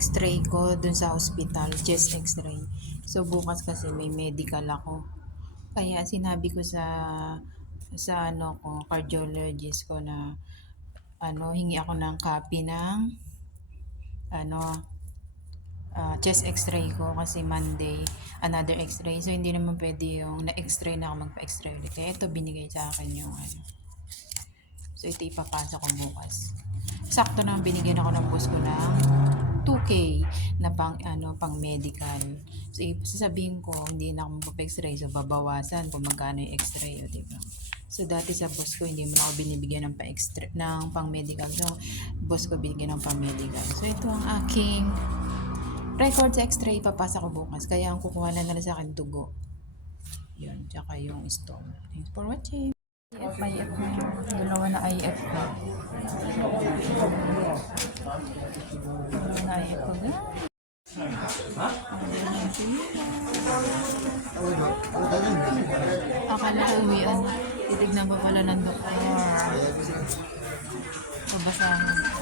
x-ray ko dun sa hospital, chest x-ray. So bukas kasi may medical ako. Kaya sinabi ko sa ano ko, cardiologist ko na hingi ako ng copy ng ano chest x-ray ko kasi Monday another x-ray. So hindi naman pwede yung na-x-ray na ako magpa-x-ray ulit. Kaya ito binigay sa akin yung So ito ipapasa ko bukas. Sakto na binigyan ako ng boss ko ng 2K na pang medical. So sasabihin ko hindi na ako magpa-x-ray, so babawasan kung magkano yung x-ray, di ba? So dati sa boss ko hindi mo na ako binibigyan ng pang medical. So boss ko binigyan ng pang medical. So ito ang aking record sa x-ray, ipapasa ko bukas. Kaya ang kukuha na nila sa akin dugo. Yun, tsaka yung stone. Thanks for watching. IF na yun. Dalawa na IF ko. Dalawa na IF ko. Akala uwian. Titignan pa pala ng doktor. Babasahan.